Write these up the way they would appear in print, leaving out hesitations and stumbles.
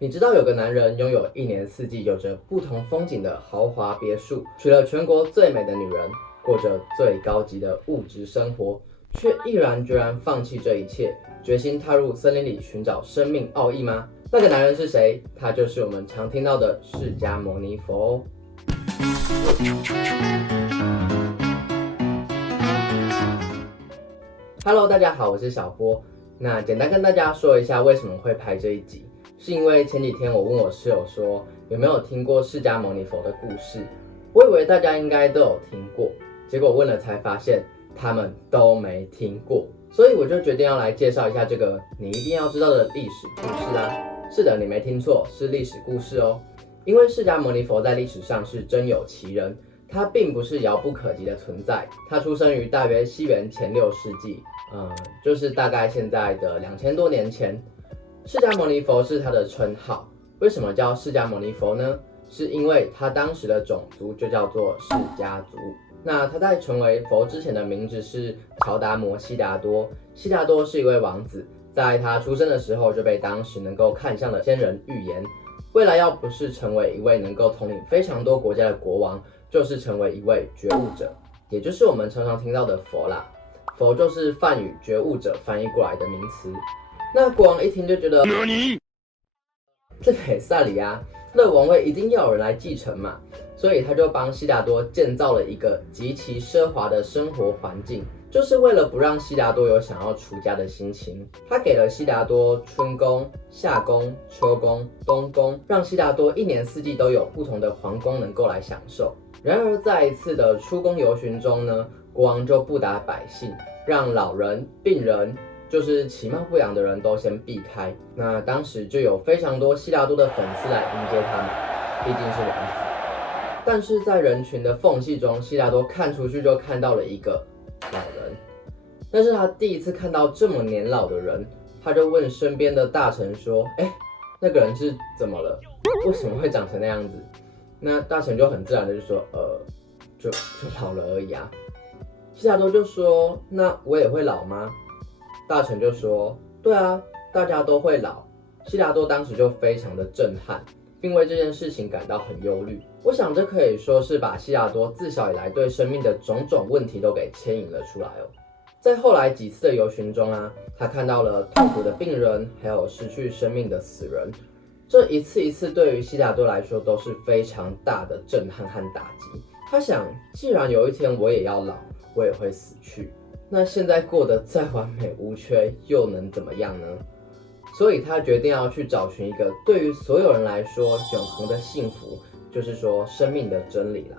你知道有个男人拥有一年四季有着不同风景的豪华别墅，娶了全国最美的女人，过着最高级的物质生活，却毅然决然放弃这一切，决心踏入森林里寻找生命奥义吗？那个男人是谁？他就是我们常听到的释迦牟尼佛哦。Hello， 大家好，我是小波。那简单跟大家说一下为什么会拍这一集，是因为前几天我问我室友说有没有听过释迦牟尼佛的故事，我以为大家应该都有听过，结果问了才发现他们都没听过，所以我就决定要来介绍一下这个你一定要知道的历史故事啦。是的，你没听错，是历史故事哦。因为释迦牟尼佛在历史上是真有其人，他并不是遥不可及的存在。他出生于大约西元前6世纪，就是大概现在的2000多年前。释迦牟尼佛是他的称号。为什么叫释迦牟尼佛呢？是因为他当时的种族就叫做释迦族。那他在成为佛之前的名字是乔达摩悉达多。悉达多是一位王子，在他出生的时候就被当时能够看相的仙人预言，未来要不是成为一位能够统领非常多国家的国王，就是成为一位觉悟者，也就是我们常常听到的佛啦。佛就是梵语觉悟者翻译过来的名词。那国王一听就觉得，这北萨里啊，那王位一定要有人来继承嘛，所以他就帮悉达多建造了一个极其奢华的生活环境，就是为了不让悉达多有想要出家的心情。他给了悉达多春宫、夏宫、秋宫、冬宫，让悉达多一年四季都有不同的皇宫能够来享受。然而在一次的出宫游巡中呢，国王就不打百姓，让老人、病人，就是其貌不扬的人都先避开。那当时就有非常多悉达多的粉丝来迎接他们，毕竟是王子。但是在人群的缝隙中，悉达多看出去就看到了一个老人。但是他第一次看到这么年老的人，他就问身边的大臣说：“那个人是怎么了？为什么会长成那样子？”那大臣就很自然的就说：“就老了而已啊。”悉达多就说：“那我也会老吗？”大臣就说：“对啊，大家都会老。”悉达多当时就非常的震撼，并为这件事情感到很忧虑。我想这可以说是把悉达多自小以来对生命的种种问题都给牵引了出来哦。在后来几次的游巡中啊，他看到了痛苦的病人，还有失去生命的死人，这一次一次对于悉达多来说都是非常大的震撼和打击。他想，既然有一天我也要老，我也会死去，那现在过得再完美无缺又能怎么样呢？所以他决定要去找寻一个对于所有人来说永恒的幸福，就是说生命的真理啦。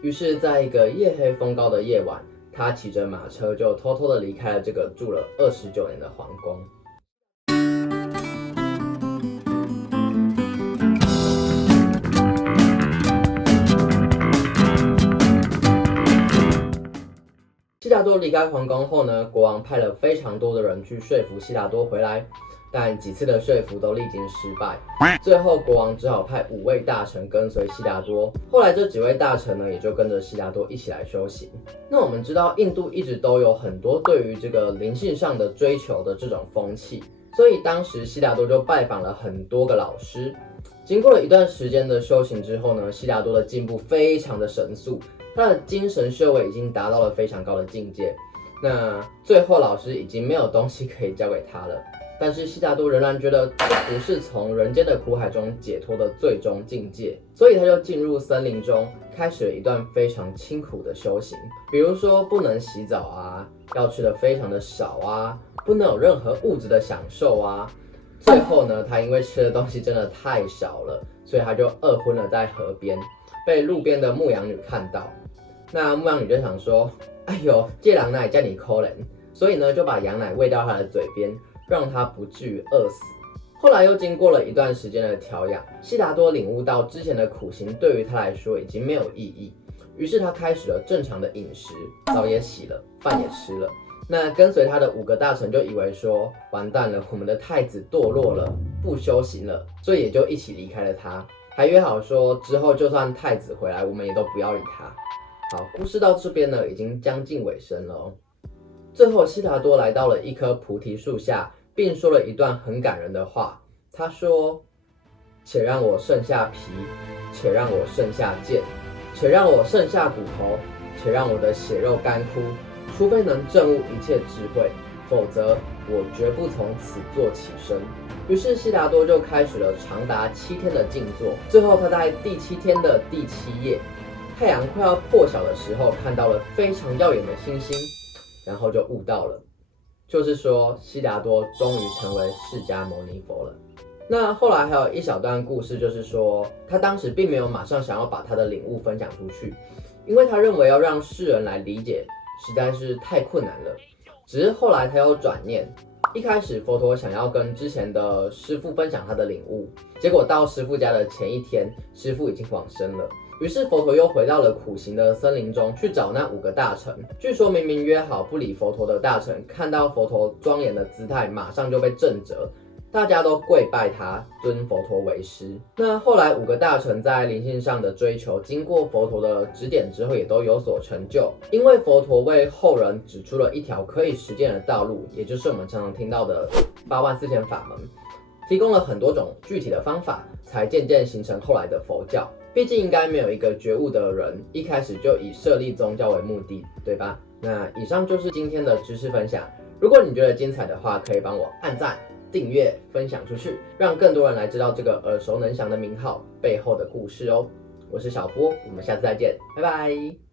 于是在一个夜黑风高的夜晚，他骑着马车就偷偷的离开了这个住了29年的皇宫。悉达多离开皇宫后呢，国王派了非常多的人去说服悉达多回来，但几次的说服都历经失败。最后国王只好派5位大臣跟随悉达多。后来这几位大臣呢，也就跟着悉达多一起来修行。那我们知道，印度一直都有很多对于这个灵性上的追求的这种风气，所以当时悉达多就拜访了很多个老师。经过了一段时间的修行之后呢，悉达多的进步非常的神速。他的精神修为已经达到了非常高的境界，那最后老师已经没有东西可以教给他了。但是悉达多仍然觉得这不是从人间的苦海中解脱的最终境界，所以他就进入森林中，开始了一段非常清苦的修行。比如说不能洗澡啊，要吃的非常的少啊，不能有任何物质的享受啊。最后呢，他因为吃的东西真的太少了，所以他就饿昏了在河边，被路边的牧羊女看到。那牧羊女就想说：“哎呦，这羊奶叫你可怜。”所以呢，就把羊奶喂到他的嘴边，让他不至于饿死。后来又经过了一段时间的调养，悉达多领悟到之前的苦行对于他来说已经没有意义，于是他开始了正常的饮食，澡也洗了，饭也吃了。那跟随他的5个大臣就以为说，完蛋了，我们的太子堕落了，不修行了，所以也就一起离开了他，还约好说之后就算太子回来，我们也都不要理他。好，故事到这边呢，已经将近尾声了哦。最后，悉达多来到了一棵菩提树下，并说了一段很感人的话。他说：“且让我剩下皮，且让我剩下剑，且让我剩下骨头，且让我的血肉干枯，除非能证悟一切智慧，否则我绝不从此座起身。于是悉达多就开始了长达7天的静坐。最后他在第7天的第7夜，太阳快要破晓的时候，看到了非常耀眼的星星，然后就悟到了，就是说悉达多终于成为释迦牟尼佛了。那后来还有一小段故事，就是说他当时并没有马上想要把他的领悟分享出去，因为他认为要让世人来理解实在是太困难了。只是后来他又转念，一开始佛陀想要跟之前的师父分享他的领悟，结果到师父家的前一天，师父已经往生了。于是佛陀又回到了苦行的森林中去找那5个大臣。据说明明约好不理佛陀的大臣，看到佛陀庄严的姿态，马上就被震折，大家都跪拜他，尊佛陀为师。那后来5个大臣在灵性上的追求，经过佛陀的指点之后，也都有所成就。因为佛陀为后人指出了一条可以实践的道路，也就是我们常常听到的84000法门，提供了很多种具体的方法，才渐渐形成后来的佛教。毕竟应该没有一个觉悟的人一开始就以设立宗教为目的，对吧？那以上就是今天的知识分享。如果你觉得精彩的话，可以帮我按赞、订阅、分享出去，让更多人来知道这个耳熟能详的名号背后的故事哦。我是小波，我们下次再见，拜拜。